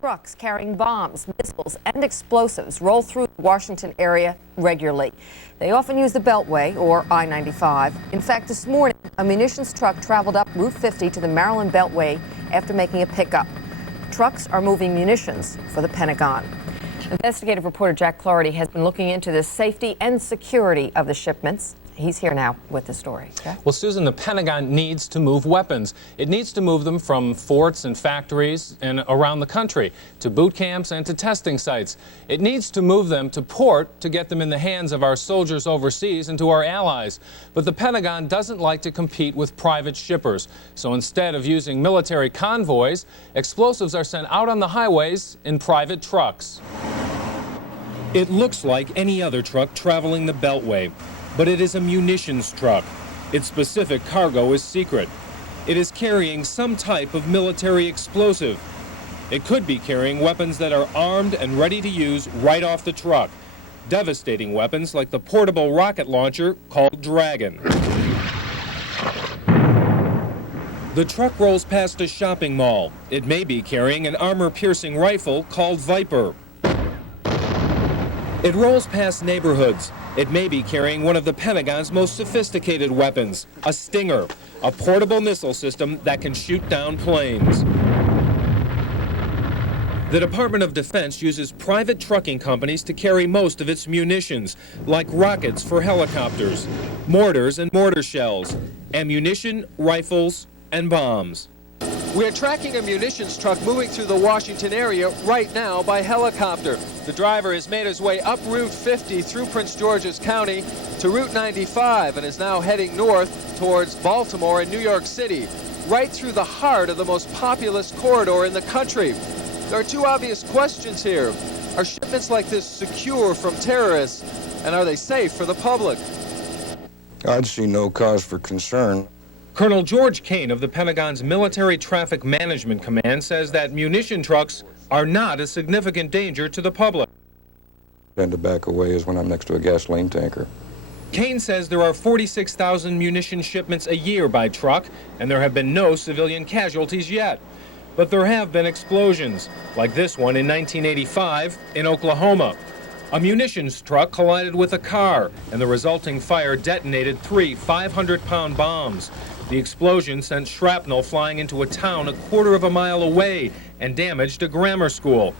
Trucks carrying bombs, missiles, and explosives roll through the Washington area regularly. They often use the Beltway or I-95. In fact, this morning, a munitions truck traveled up Route 50 to the Maryland Beltway after making a pickup. Trucks are moving munitions for the Pentagon. Investigative reporter Jack Clardy has been looking into the safety and security of the shipments. He's here now with the story. Okay? Well, Susan, the Pentagon needs to move weapons. It needs to move them from forts and factories and around the country to boot camps and to testing sites. It needs to move them to port to get them in the hands of our soldiers overseas and to our allies. But the Pentagon doesn't like to compete with private shippers. So instead of using military convoys, explosives are sent out on the highways in private trucks. It looks like any other truck traveling the Beltway. But it is a munitions truck. Its specific cargo is secret. It is carrying some type of military explosive. It could be carrying weapons that are armed and ready to use right off the truck. Devastating weapons like the portable rocket launcher called Dragon. The truck rolls past a shopping mall. It may be carrying an armor-piercing rifle called Viper. It rolls past neighborhoods. It may be carrying one of the Pentagon's most sophisticated weapons, a Stinger, a portable missile system that can shoot down planes. The Department of Defense uses private trucking companies to carry most of its munitions, like rockets for helicopters, mortars and mortar shells, ammunition, rifles, and bombs. We're tracking a munitions truck moving through the Washington area right now by helicopter. The driver has made his way up Route 50 through Prince George's County to Route 95 and is now heading north towards Baltimore and New York City, right through the heart of the most populous corridor in the country. There are two obvious questions here. Are shipments like this secure from terrorists, and are they safe for the public? I'd see no cause for concern. Colonel George Kane of the Pentagon's Military Traffic Management Command says that munition trucks are not a significant danger to the public. And to back away is when I'm next to a gasoline tanker. Kane says there are 46,000 munition shipments a year by truck, and there have been no civilian casualties yet. But there have been explosions, like this one in 1985 in Oklahoma. A munitions truck collided with a car, and the resulting fire detonated 3 500-pound bombs. The explosion sent shrapnel flying into a town a quarter of a mile away and damaged a grammar school.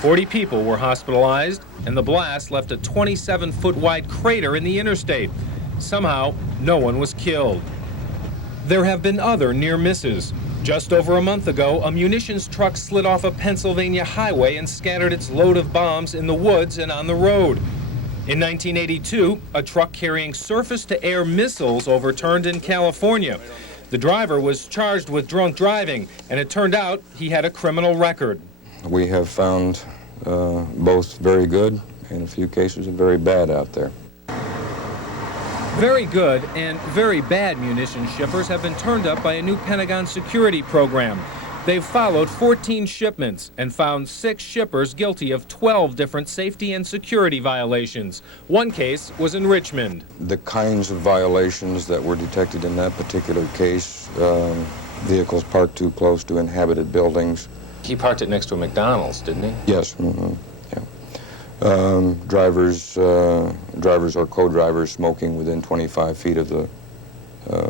40 people were hospitalized, and the blast left a 27-foot wide crater in the interstate. Somehow, no one was killed. There have been other near misses. Just over a month ago, a munitions truck slid off a Pennsylvania highway and scattered its load of bombs in the woods and on the road. In 1982, a truck carrying surface-to-air missiles overturned in California. The driver was charged with drunk driving, and it turned out he had a criminal record. We have found both very good and a few cases of very bad out there. Very good and very bad munition shippers have been turned up by a new Pentagon security program. They've followed 14 shipments and found 6 shippers guilty of 12 different safety and security violations. One case was in Richmond. The kinds of violations that were detected in that particular case, vehicles parked too close to inhabited buildings. He parked it next to a McDonald's, didn't he? Yes. Drivers or co-drivers smoking within 25 feet of the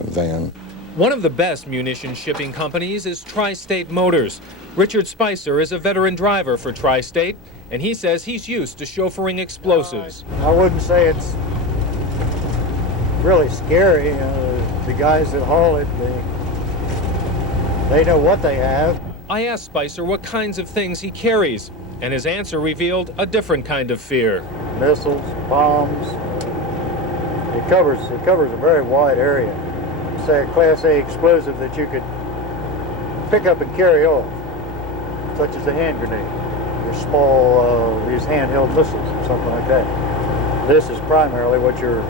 van. One of the best munition shipping companies is Tri-State Motors. Richard Spicer is a veteran driver for Tri-State, and he says he's used to chauffeuring explosives. I wouldn't say it's really scary. The guys that haul it, they know what they have. I asked Spicer what kinds of things he carries, and his answer revealed a different kind of fear. Missiles, bombs. It covers a very wide area. Say a Class A explosive that you could pick up and carry off, such as a hand grenade, or small, these handheld missiles or something like that. This is primarily what your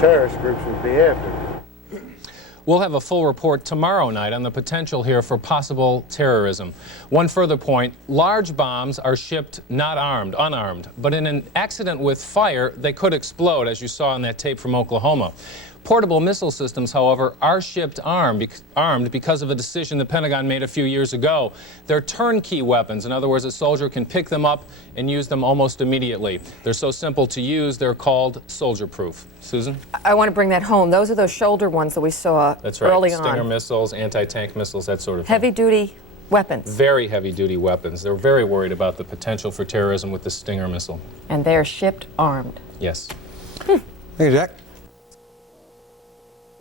terrorist groups would be after. We'll have a full report tomorrow night on the potential here for possible terrorism. One further point, large bombs are shipped not armed, unarmed, but in an accident with fire, they could explode, as you saw in that tape from Oklahoma. Portable missile systems, however, are shipped armed because of a decision the Pentagon made a few years ago. They're turnkey weapons. In other words, a soldier can pick them up and use them almost immediately. They're so simple to use, they're called soldier-proof. Susan? I want to bring that home. Those are those shoulder ones that we saw That's right. early on. Stinger missiles, anti-tank missiles, that sort of thing. Heavy-duty weapons. Very heavy-duty weapons. They're very worried about the potential for terrorism with the Stinger missile. And they're shipped armed. Yes. Thank you, Jack.